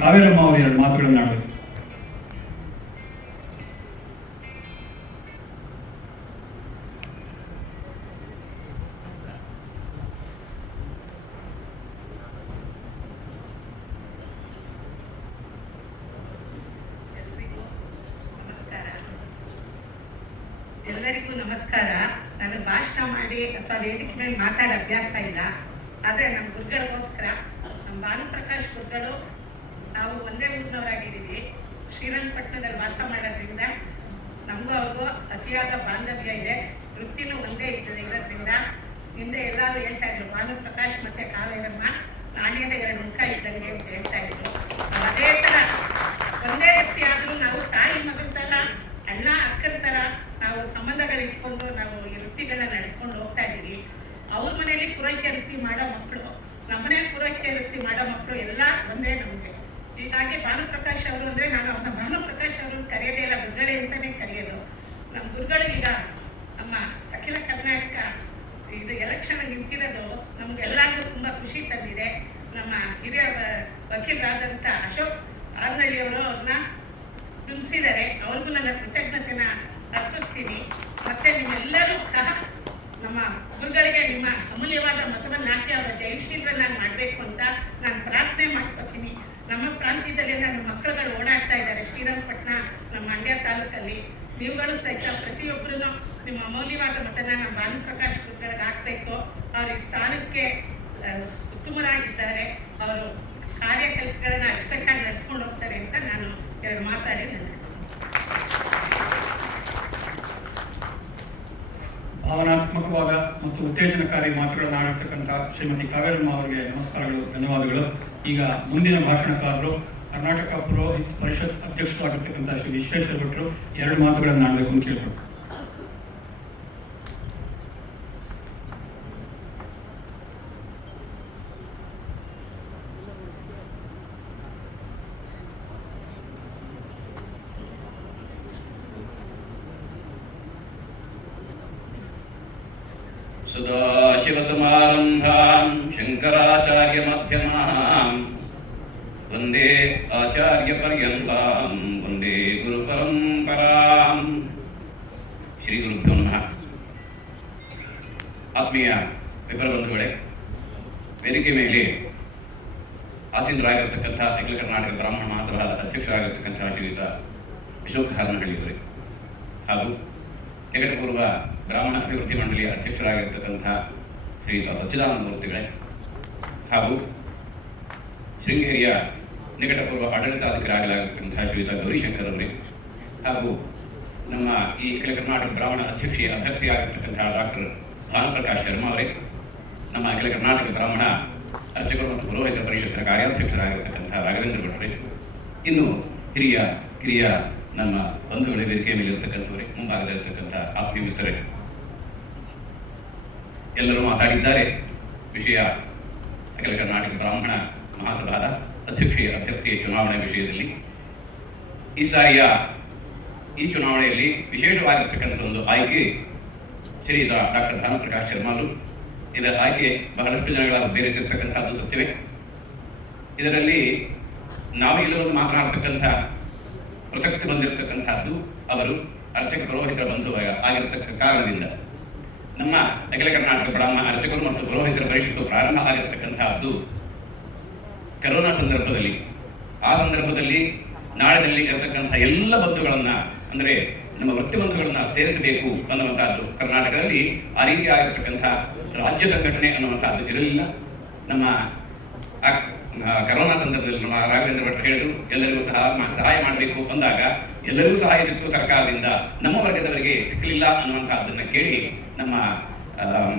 ಕಾವೇರಮ್ಮ ಅವರು ಎರಡು ಮಾತುಗಳನ್ನು ಆಡಬೇಕು ಎಲ್ಲರಿಗೂ ನಮಸ್ಕಾರ. ನಾನು ಭಾಷಣ ಮಾಡಿ ಅಥವಾ ವೇದಿಕೆ ಮೇಲೆ ಮಾತಾಡೋ ಅಭ್ಯಾಸ ಇಲ್ಲ. ಆದರೆ ನಮ್ಮ ಗುರುಗಳಿಗೋಸ್ಕರ ನಮ್ಮ ಭಾನುಪ್ರಕಾಶ್ ಗುರುಗಳು ನಾವು ಒಂದೇ ಊರಿನವರಾಗಿದ್ದೀವಿ. ಶ್ರೀರಂಗಪಟ್ಟಣದಲ್ಲಿ ವಾಸ ಮಾಡೋದ್ರಿಂದ ನಮಗೂ ಅವ್ರಿಗೂ ಅತಿಯಾದ ಬಾಂಧವ್ಯ ಇದೆ. ವೃತ್ತಿನೂ ಒಂದೇ ಇರ್ತದೆ ಇರೋದ್ರಿಂದ. ಹಿಂದೆ ಎಲ್ಲರೂ ಹೇಳ್ತಾ ಇದ್ರು ಭಾನುಪ್ರಕಾಶ್ ಮತ್ತೆ ಕಾವೇರಮ್ಮ, ನಾಣ್ಯದ ಎರಡು ಮುಖ ಅಂತ ಹೇಳ್ತಾ ಇದ್ರು ಅದೇ ಥರ ಒಂದೇ ವ್ಯಕ್ತಿ ಆದ್ರೂ ನಾವು ತಾಯಿ ಮಗನ ತರ ಅಣ್ಣ ಅಕ್ಕನ ತರ ನಾವು ಸಂಬಂಧಗಳು ಇಟ್ಕೊಂಡು ನಾವು ಈ ವೃತ್ತಿಗಳನ್ನ ನಡೆಸ್ಕೊಂಡು ಹೋಗ್ತಾ ಇದೀವಿ ಅವ್ರ ಮನೆಯಲ್ಲಿ ಪುರೋಹಿತ ವೃತ್ತಿ ಮಾಡೋ ಮಕ್ಕಳು ನಮ್ಮ ಮನೇಲಿ ಪುರೋಹಿತ ವೃತ್ತಿ ಮಾಡೋ ಮಕ್ಕಳು ಎಲ್ಲ ಒಂದೇ ನಮಗೆ ಹೀಗಾಗಿ ಭಾನುಪ್ರಕಾಶ್ ಅವರು ಅಂದರೆ ನಾನು ಅವ್ರನ್ನ ಭಾನುಪ್ರಕಾಶ್ ಅವರು ಕರೆಯೋದೇ ಇಲ್ಲ, ಗುರುಗಳೇ ಅಂತಲೇ ಕರೆಯೋದು. ನಮ್ಮ ಗುರುಗಳು ಈಗ ನಮ್ಮ ಅಖಿಲ ಕರ್ನಾಟಕ ಇದು ಎಲೆಕ್ಷನ್ ನಿಂತಿರೋದು, ನಮಗೆಲ್ಲರಿಗೂ ತುಂಬ ಖುಷಿ ತಂದಿದೆ. ನಮ್ಮ ಹಿರಿಯ ವಕೀಲರಾದಂಥ ಅಶೋಕ್ ಆರ್ನಳ್ಳಿ ಅವರು ಅವ್ರನ್ನ ಬಿಂಬಿಸಿದ್ದಾರೆ ಅವ್ರಿಗೂ ನನ್ನ ಕೃತಜ್ಞತೆನ ಅರ್ಪಿಸ್ತೀನಿ. ಮತ್ತೆ ನಿಮ್ಮೆಲ್ಲರೂ ಸಹ ನಮ್ಮ ಗುರುಗಳಿಗೆ ನಿಮ್ಮ ಅಮೂಲ್ಯವಾದ ಮತವನ್ನು ಹಾಕಿ ಅವರ ಜಯಶೀಲರನ್ನಾಗಿ ಮಾಡಬೇಕು ಅಂತ ನಾನು ಪ್ರಾರ್ಥನೆ ಮಾಡ್ಕೋತೀನಿ ನಮ್ಮ ಪ್ರಾಂತ್ಯದಲ್ಲೆಲ್ಲ ನಮ್ಮ ಮಕ್ಕಳುಗಳು ಓಡಾಡ್ತಾ ಇದ್ದಾರೆ ಶ್ರೀರಂಗಪಟ್ಟಣ ನಮ್ಮ ಮಂಡ್ಯ ತಾಲೂಕಲ್ಲಿ ನೀವುಗಳು ಸಹಿತ ಪ್ರತಿಯೊಬ್ಬರೂ ನಿಮ್ಮ ಅಮೂಲ್ಯವಾದ ಮತನ ನಮ್ಮ ಭಾನುಪ್ರಕಾಶ್ ಗುರುಗಳಿಗೆ ಹಾಕಬೇಕು. ಈ ಸ್ಥಾನಕ್ಕೆ ಉತ್ತಮರಾಗಿದ್ದಾರೆ. ಅವರು ಕಾರ್ಯ ಕೆಲಸಗಳನ್ನ ಅಚ್ಚುಕಟ್ಟಾಗಿ ನಡೆಸ್ಕೊಂಡು ಹೋಗ್ತಾರೆ ಅಂತ ನಾನು ಎರಡು ಮಾತಾಡಿ ನನ್ನ ಭಾವನಾತ್ಮಕವಾದ ಮತ್ತು ಉತ್ತೇಜನಕಾರಿ ಮಾತುಗಳನ್ನು ಆಡಿರ್ತಕ್ಕಂಥ ಶ್ರೀಮತಿ ಕಾವೇರಮ್ಮ ಅವರಿಗೆ ನಮಸ್ಕಾರಗಳು, ಧನ್ಯವಾದಗಳು. ಈಗ ಮುಂದಿನ ಭಾಷಣಕಾರರು ಕರ್ನಾಟಕ ಪುರೋಹಿತ್ ಪರಿಷತ್ ಅಧ್ಯಕ್ಷರಾಗಿರ್ತಕ್ಕಂಥ ಶ್ರೀ ವಿಶ್ವೇಶ್ವರ ಭಟ್ರು ಎರಡು ಮಾತುಗಳನ್ನು ಆಡಬೇಕು ಅಂತ ಕೇಳ್ಕೊಳ್ತೀನಿ सदाशिवसमारम्भां शङ्कराचार्यमध्यमां वन्दे आचार्यपर्यन्तां वन्दे गुरुपरम्परां ಶ್ರೀಗುರುಭ್ಯೋ ನಮಃ ಆತ್ಮೀಯ ವಿಪರ ಬಂಧುಗಳೇ ವೇದಿಕೆ ಮೇಲೆ ಆಸೀನರಾಗಿರ್ತಕ್ಕಂಥ ಅಖಿಲ ಕರ್ನಾಟಕ ಬ್ರಾಹ್ಮಣ ಮಹಾಸಭಾದ ಅಧ್ಯಕ್ಷರಾಗಿರ್ತಕ್ಕಂಥ ಶ್ರೀಯುತ ಅಶೋಕ್ ಹಾರನಹಳ್ಳಿಯವರೇ ಹಾಗೂ ನಿಕಟಪೂರ್ವ ಬ್ರಾಹ್ಮಣ ಅಭಿವೃದ್ಧಿ ಮಂಡಳಿಯ ಅಧ್ಯಕ್ಷರಾಗಿರ್ತಕ್ಕಂಥ ಶ್ರೀಯುತ ಸಚ್ಚಿದಾನಂದ ಮೂರ್ತಿಗಳೇ ಹಾಗೂ ಶೃಂಗೇರಿಯ ನಿಕಟಪೂರ್ವ ಆಡಳಿತಾಧಿಕಾರಿಗಳಾಗಿರ್ತಕ್ಕಂಥ ಶ್ರೀಯುತ ಗೌರಿಶಂಕರ್ ಅವರೇ ಹಾಗೂ ನಮ್ಮ ಈ ಅಖಿಲ ಕರ್ನಾಟಕ ಬ್ರಾಹ್ಮಣ ಅಧ್ಯಕ್ಷೀಯ ಅಭ್ಯರ್ಥಿಯಾಗಿರ್ತಕ್ಕಂಥ ಡಾಕ್ಟರ್ ಭಾನುಪ್ರಕಾಶ್ ಶರ್ಮಾ ಅವರೇ, ನಮ್ಮ ಅಖಿಲ ಕರ್ನಾಟಕ ಬ್ರಾಹ್ಮಣ ಅರ್ಚಕರು ಮತ್ತು ಪುರೋಹಿತರ ಪರಿಷತ್ತಿನ ಕಾರ್ಯಾಧ್ಯಕ್ಷರಾಗಿರ್ತಕ್ಕಂಥ ರಾಘವೇಂದ್ರ ಭಟ್ರೆ ಇನ್ನು ಹಿರಿಯ, ಕಿರಿಯ ನಮ್ಮ ಬಂಧುಗಳ ವೇದಿಕೆ ಮೇಲೆ ಇರತಕ್ಕಂಥವರೇ ಮುಂಭಾಗದಲ್ಲಿರ್ತಕ್ಕಂಥ ಆತ್ಮೀಯ ಎಲ್ಲರೂ ಮಾತಾಡಿದ್ದಾರೆ. ವಿಷಯ ಅಖಿಲ ಕರ್ನಾಟಕ ಬ್ರಾಹ್ಮಣ ಮಹಾಸಭಾದ ಅಧ್ಯಕ್ಷೀಯ ಅಭ್ಯರ್ಥಿಯ ಚುನಾವಣೆ ವಿಷಯದಲ್ಲಿ ಈ ಈ ಚುನಾವಣೆಯಲ್ಲಿ ವಿಶೇಷವಾಗಿರ್ತಕ್ಕಂಥ ಒಂದು ಆಯ್ಕೆ ಶ್ರೀಯುತ ಡಾಕ್ಟರ್ ಭಾನುಪ್ರಕಾಶ್ ಶರ್ಮಾರು ಇದರ ಆಯ್ಕೆ ಬಹಳಷ್ಟು ಜನಗಳ ಬೇರೆಸಿರ್ತಕ್ಕಂಥದ್ದು ಸತ್ಯವೇ. ಇದರಲ್ಲಿ ನಾವು ಇಲ್ಲೊಂದು ಮಾತನಾಡ್ತಕ್ಕಂಥ ಪ್ರಸಕ್ತಿ ಬಂದಿರತಕ್ಕಂಥದ್ದು ಅವರು ಅರ್ಚಕ ಪುರೋಹಿತರ ಬಂಧು ಆಗಿರತಕ್ಕ ಕಾರಣದಿಂದ. ನಮ್ಮ ಅಖಿಲ ಕರ್ನಾಟಕ ಬ್ರಾಹ್ಮಣ ಅರ್ಚಕರು ಮತ್ತು ಪುರೋಹಿತರ ಪರಿಷತ್ತು ಪ್ರಾರಂಭ ಆಗಿರತಕ್ಕಂಥದ್ದು ಕರೋನಾ ಸಂದರ್ಭದಲ್ಲಿ, ಆ ಸಂದರ್ಭದಲ್ಲಿ ನಾಡಿನಲ್ಲಿ ಇರತಕ್ಕಂಥ ಎಲ್ಲ ಬಂಧುಗಳನ್ನ, ಅಂದರೆ ನಮ್ಮ ವೃತ್ತಿ ಬಂಧುಗಳನ್ನ ಸೇರಿಸಬೇಕು ಅನ್ನುವಂಥದ್ದು ಕರ್ನಾಟಕದಲ್ಲಿ ಆ ರೀತಿ ಆಗಿರ್ತಕ್ಕಂಥ ರಾಜ್ಯ ಸಂಘಟನೆ ಅನ್ನುವಂಥದ್ದು ಇರಲಿಲ್ಲ. ನಮ್ಮ ಕರೋನಾ ಸಂದರ್ಭದಲ್ಲಿ ನಮ್ಮ ರಾಘವೇಂದ್ರ ಭಟ್ರು ಹೇಳಿದ್ರು, ಎಲ್ಲರಿಗೂ ಸಹ ಸಹಾಯ ಮಾಡಬೇಕು ಅಂದಾಗ ಎಲ್ಲರಿಗೂ ಸಹಾಯ ಸಿಕ್ಕು ಸರ್ಕಾರದಿಂದ, ನಮ್ಮ ವರ್ಗದವರಿಗೆ ಸಿಕ್ಕಲಿಲ್ಲ ಅನ್ನುವಂಥದ್ದನ್ನು ಕೇಳಿ ನಮ್ಮ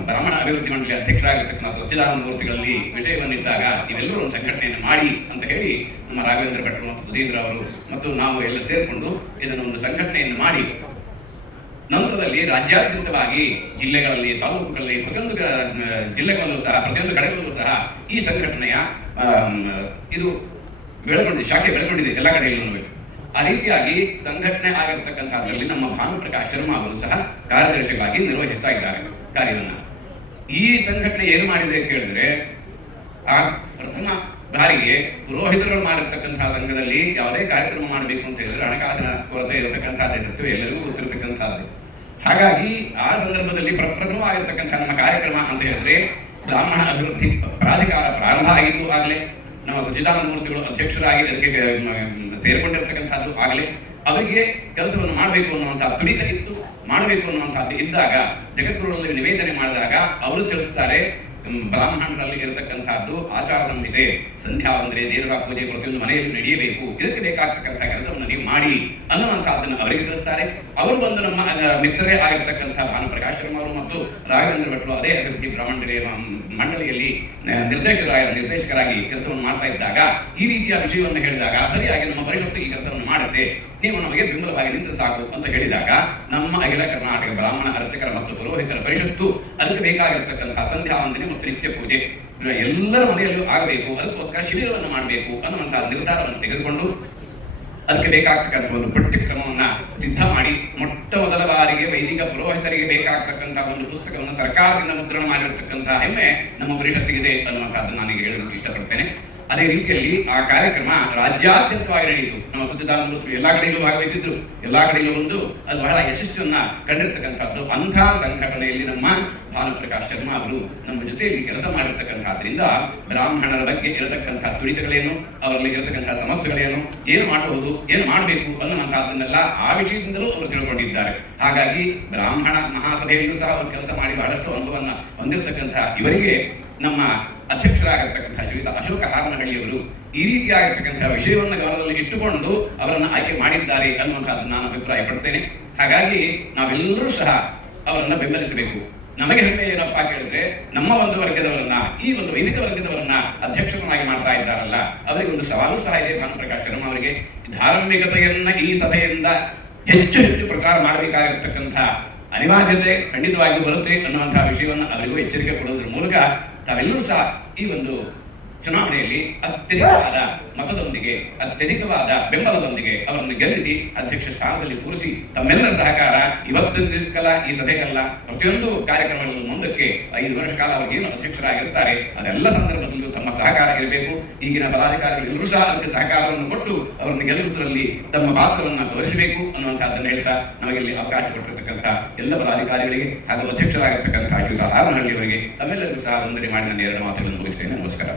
ಬ್ರಾಹ್ಮಣ ಅಭಿವೃದ್ಧಿ ಮಂಡಳಿ ಅಧ್ಯಕ್ಷರಾಗಿರ್ತಕ್ಕಂಥ ಸಚ್ಚಿದಾನಂದ ಮೂರ್ತಿಗಳಲ್ಲಿ ವಿಷಯವನ್ನಿಟ್ಟಾಗ ಇವೆಲ್ಲರೂ ಒಂದು ಸಂಘಟನೆಯನ್ನು ಮಾಡಿ ಅಂತ ಹೇಳಿ ನಮ್ಮ ರಾಘವೇಂದ್ರ ಭಟ್ರು ಮತ್ತು ಸುಧೀಂದ್ರ ಅವರು ಮತ್ತು ನಾವು ಎಲ್ಲ ಸೇರಿಕೊಂಡು ಇದನ್ನು ಒಂದು ಸಂಘಟನೆಯನ್ನು ಮಾಡಿ. ನಂತರದಲ್ಲಿ ರಾಜ್ಯಾದ್ಯಂತವಾಗಿ ಜಿಲ್ಲೆಗಳಲ್ಲಿ, ತಾಲೂಕುಗಳಲ್ಲಿ, ಪ್ರತಿಯೊಂದು ಜಿಲ್ಲೆಗಳಲ್ಲೂ ಸಹ, ಪ್ರತಿಯೊಂದು ಕಡೆಗಳಲ್ಲೂ ಸಹ ಈ ಸಂಘಟನೆಯ ಇದು ಬೆಳಗೊಂಡಿದೆ, ಶಾಖೆ ಬೆಳಗೊಂಡಿದೆ ಎಲ್ಲ ಕಡೆಯಲ್ಲೂ. ಆ ರೀತಿಯಾಗಿ ಸಂಘಟನೆ ಆಗಿರ್ತಕ್ಕಂಥದ್ರಲ್ಲಿ ನಮ್ಮ ಭಾನುಪ್ರಕಾಶ್ ಶರ್ಮಾ ಅವರು ಸಹ ಕಾರ್ಯದರ್ಶಿಗಳಾಗಿ ನಿರ್ವಹಿಸ್ತಾ ಇದ್ದಾರೆ ಕಾರ್ಯವನ್ನು. ಈ ಸಂಘಟನೆ ಏನು ಮಾಡಿದೆ ಕೇಳಿದ್ರೆ, ಆ ಪ್ರಥಮ ಬಾರಿಗೆ ಪುರೋಹಿತರು ಮಾಡಿರ್ತಕ್ಕಂತಹ ಸಂಘದಲ್ಲಿ ಯಾವುದೇ ಕಾರ್ಯಕ್ರಮ ಮಾಡಬೇಕು ಅಂತ ಹೇಳಿದ್ರೆ ಹಣಕಾಸಿನ ಕೊರತೆ ಇರತಕ್ಕಂಥದ್ದೇ ಸತ್ಯವೇ ಎಲ್ಲರಿಗೂ ಗೊತ್ತಿರತಕ್ಕಂಥದ್ದು. ಹಾಗಾಗಿ ಆ ಸಂದರ್ಭದಲ್ಲಿ ಪ್ರಪ್ರಥಮವಾಗಿರ್ತಕ್ಕಂಥ ನಮ್ಮ ಕಾರ್ಯಕ್ರಮ ಅಂತ ಹೇಳಿದ್ರೆ ಬ್ರಾಹ್ಮಣ ಅಭಿವೃದ್ಧಿ ಪ್ರಾಧಿಕಾರ ಪ್ರಾರಂಭ ಆಗಿದ್ದು ಆಗಲೇ ನಮ್ಮ ಸಚಿದಾನಂದ ಮೂರ್ತಿಗಳು ಅಧ್ಯಕ್ಷರಾಗಿ ಅದಕ್ಕೆ ಸೇರಿಕೊಂಡಿರ್ತಕ್ಕಂಥದ್ದು ಆಗಲೇ, ಅವರಿಗೆ ಕೆಲಸವನ್ನು ಮಾಡಬೇಕು ಅನ್ನುವಂಥ ತುಡಿತ ಇತ್ತು. ಮಾಡಬೇಕು ಅನ್ನುವಂಥದ್ದು ಇದ್ದಾಗ, ಜಗದ್ಗುರುಗಳಲ್ಲಿ ನಿವೇದನೆ ಮಾಡಿದಾಗ ಅವರು ತಿಳಿಸ್ತಾರೆ ಬ್ರಾಹ್ಮಣರಲ್ಲಿ ಇರತಕ್ಕಂಥದ್ದು ಆಚಾರ ಸಂಹಿತೆ ಸಂಧ್ಯಾ ಅಂದ್ರೆ ದೇವರ ಪೂಜೆ ಪ್ರತಿಯೊಂದು ಮನೆಯಲ್ಲಿ ನಡೆಯಬೇಕು. ಇದಕ್ಕೆ ಬೇಕಾಗ್ತಕ್ಕಂಥ ಕೆಲಸವನ್ನು ನೀವು ಮಾಡಿ. ಅನ್ನುವಂಥದ್ದನ್ನು ಅವರಿಗೆ ತಿಳಿಸ್ತಾರೆ. ಅವರು ಬಂದು ನಮ್ಮ ಮಿತ್ರರೇ ಆಗಿರ್ತಕ್ಕಂಥ ಭಾನುಪ್ರಕಾಶ್ ಅವರು ಮತ್ತು ರಾಘವೇಂದ್ರ ಭಟ್ರು ಅದೇ ಅಭಿವೃದ್ಧಿ ಬ್ರಾಹ್ಮಣರಿ ಮಂಡಳಿಯಲ್ಲಿ ನಿರ್ದೇಶಕರಾಗಿ ನಿರ್ದೇಶಕರಾಗಿ ಕೆಲಸವನ್ನು ಮಾಡ್ತಾ ಇದ್ದಾಗ, ಈ ರೀತಿಯ ವಿಷಯವನ್ನು ಹೇಳಿದಾಗ ಸರಿಯಾಗಿ ನಮ್ಮ ಪರಿಷತ್ತು ಈ ಕೆಲಸವನ್ನು ಮಾಡುತ್ತೆ. ನೀವು ನಮಗೆ ಬೆಂಬಲವಾಗಿ ನಿಂತು ಸಾಕು ಅಂತ ಹೇಳಿದಾಗ, ನಮ್ಮ ಅಖಿಲ ಕರ್ನಾಟಕ ಬ್ರಾಹ್ಮಣ ಅರ್ಚಕರ ಮತ್ತು ಪುರೋಹಿತರ ಪರಿಷತ್ತು, ಅದಕ್ಕೆ ಬೇಕಾಗಿರ್ತಕ್ಕಂತಹ ಸಂಧ್ಯಾ ವಂದನೆ ಮತ್ತು ನಿತ್ಯ ಪೂಜೆ. ಎಲ್ಲರ ಮನೆಯಲ್ಲೂ ಆಗಬೇಕು ಅದಕ್ಕೋಸ್ಕರ ಶಿಬಿರವನ್ನು ಮಾಡಬೇಕು ಅನ್ನುವಂತಹ ನಿರ್ಧಾರವನ್ನು ತೆಗೆದುಕೊಂಡು ಅದಕ್ಕೆ ಬೇಕಾಗ್ತಕ್ಕಂಥ ಒಂದು ಪಠ್ಯಕ್ರಮವನ್ನು ಸಿದ್ಧ ಮಾಡಿ, ಮೊಟ್ಟ ಮೊದಲ ಬಾರಿಗೆ ವೈದಿಕ ಪುರೋಹಿತರಿಗೆ ಬೇಕಾಗ್ತಕ್ಕಂಥ ಒಂದು ಪುಸ್ತಕವನ್ನು ಸರ್ಕಾರದಿಂದ ಮುದ್ರಣ ಮಾಡಿರತಕ್ಕಂಥ ಹೆಮ್ಮೆ ನಮ್ಮ ಪರಿಷತ್ತಿಗಿದೆ ಅನ್ನುವಂಥದ್ದು ನಾನು ಹೇಳೋದಕ್ಕೆ ಇಷ್ಟಪಡ್ತೇನೆ. ಅದೇ ರೀತಿಯಲ್ಲಿ ಆ ಕಾರ್ಯಕ್ರಮ ರಾಜ್ಯಾದ್ಯಂತವಾಗಿ ನಡೆಯಿತು ನಮ್ಮ ಸುದ್ದಿದಾರರು ಎಲ್ಲಾ ಕಡೆಯಲ್ಲೂ ಭಾಗವಹಿಸಿದ್ರು. ಎಲ್ಲಾ ಕಡೆಯಲ್ಲೂ ಒಂದು, ಅದು ಬಹಳ ಯಶಸ್ಸನ್ನ ಕಂಡಿರ್ತಕ್ಕಂಥದ್ದು. ಅಂಥ ಸಂಘಟನೆಯಲ್ಲಿ ನಮ್ಮ ಭಾನುಪ್ರಕಾಶ್ ಶರ್ಮಾ ಅವರು ನಮ್ಮ ಜೊತೆಯಲ್ಲಿ ಕೆಲಸ ಮಾಡಿರ್ತಕ್ಕಂಥದ್ರಿಂದ ಬ್ರಾಹ್ಮಣರ ಬಗ್ಗೆ ಇರತಕ್ಕಂಥ ತುಡಿತಗಳೇನು, ಅವರಲ್ಲಿ ಇರತಕ್ಕಂತಹ ಸಮಸ್ಯೆಗಳೇನು, ಏನು ಮಾಡಬಹುದು, ಏನು ಮಾಡಬೇಕು ಅನ್ನುವಂಥದ್ದನ್ನೆಲ್ಲ ಆ ವಿಷಯದಿಂದಲೂ ಅವರು ತಿಳ್ಕೊಂಡಿದ್ದಾರೆ. ಹಾಗಾಗಿ ಬ್ರಾಹ್ಮಣ ಮಹಾಸಭೆಯಲ್ಲೂ ಸಹ ಅವರು ಕೆಲಸ ಮಾಡಿ ಬಹಳಷ್ಟು ಅನುಭವವನ್ನು ಹೊಂದಿರತಕ್ಕಂಥ ಇವರಿಗೆ ನಮ್ಮ ಅಧ್ಯಕ್ಷರಾಗಿರ್ತಕ್ಕಂಥ ಶ್ರೀಯುತ ಅಶೋಕ ಹಾರನಹಳ್ಳಿಯವರು ಈ ರೀತಿಯಾಗಿರ್ತಕ್ಕಂಥ ವಿಷಯವನ್ನು ಗಮನದಲ್ಲಿ ಇಟ್ಟುಕೊಂಡು ಅವರನ್ನು ಆಯ್ಕೆ ಮಾಡಿದ್ದಾರೆ ಅನ್ನುವಂಥದ್ದು ನಾನು ಅಭಿಪ್ರಾಯ ಪಡ್ತೇನೆ. ಹಾಗಾಗಿ ನಾವೆಲ್ಲರೂ ಸಹ ಅವರನ್ನು ಬೆಂಬಲಿಸಬೇಕು. ನಮಗೆ ಹೆಮ್ಮೆ ಏನಪ್ಪಾ ಕೇಳಿದ್ರೆ ನಮ್ಮ ಒಂದು ವರ್ಗದವರನ್ನ, ಈ ಒಂದು ವೈದಿಕ ವರ್ಗದವರನ್ನ ಅಧ್ಯಕ್ಷರನ್ನಾಗಿ ಮಾಡ್ತಾ ಇದ್ದಾರಲ್ಲ, ಅವರಿಗೆ ಒಂದು ಸವಾಲು ಸಹ ಇದೆ ಭಾನುಪ್ರಕಾಶ್ ಶರ್ಮ ಅವರಿಗೆ. ಧಾರ್ಮಿಕತೆಯನ್ನ ಈ ಸಭೆಯಿಂದ ಹೆಚ್ಚು ಹೆಚ್ಚು ಪ್ರಚಾರ ಮಾಡಬೇಕಾಗಿರ್ತಕ್ಕಂಥ ಅನಿವಾರ್ಯತೆ ಖಂಡಿತವಾಗಿ ಬರುತ್ತೆ ಅನ್ನುವಂತಹ ವಿಷಯವನ್ನು ಅವರಿಗೂ ಎಚ್ಚರಿಕೆ ಕೊಡೋದ್ರ ಮೂಲಕ ತಾವೆಲ್ಲರೂ ಸಹ ಈ ಒಂದು ಚುನಾವಣೆಯಲ್ಲಿ ಅತ್ಯಧಿಕವಾದ ಮತದೊಂದಿಗೆ ಅತ್ಯಧಿಕವಾದ ಬೆಂಬಲದೊಂದಿಗೆ ಅವರನ್ನು ಗೆಲ್ಲಿಸಿ ಅಧ್ಯಕ್ಷ ಸ್ಥಾನದಲ್ಲಿ ಕೂರಿಸಿ ತಮ್ಮೆಲ್ಲರ ಸಹಕಾರ ಇವತ್ತಿನ ಈ ಸಭೆಗಲ್ಲ. ಪ್ರತಿಯೊಂದು ಕಾರ್ಯಕ್ರಮಗಳನ್ನು ಮುಂದಕ್ಕೆ ಐದು ವರ್ಷ ಕಾಲ ಅವರು ಏನು ಅಧ್ಯಕ್ಷರಾಗಿರ್ತಾರೆ ಅದೆಲ್ಲ ಸಂದರ್ಭದಲ್ಲೂ ತಮ್ಮ ಸಹಕಾರ ಇರಬೇಕು ಈಗಿನ ಎಲ್ಲರೂ ಸಹ ಅದಕ್ಕೆ ಸಹಕಾರವನ್ನು ಕೊಟ್ಟು ಅವರನ್ನು ಗೆಲ್ಲುವುದರಲ್ಲಿ ತಮ್ಮ ಪಾತ್ರವನ್ನು ತೋರಿಸಬೇಕು ಅನ್ನುವಂಥದ್ದನ್ನು ಹೇಳ್ತಾ ಇಲ್ಲಿ ಅವಕಾಶ ಕೊಟ್ಟಿರತಕ್ಕಂಥ ಎಲ್ಲ ಪದಾಧಿಕಾರಿಗಳಿಗೆ ಹಾಗೂ ಅಧ್ಯಕ್ಷರಾಗಿರ್ತಕ್ಕಂಥ ಅವರಿಗೆ ತಮ್ಮೆಲ್ಲರಿಗೂ ಸಹ ವಂದನೆ ಮಾಡಿ ನನ್ನ ಎರಡು ಮಾತುಗಳನ್ನು ಮುಗಿಸ್ತೇನೆ. ನಮಸ್ಕಾರ.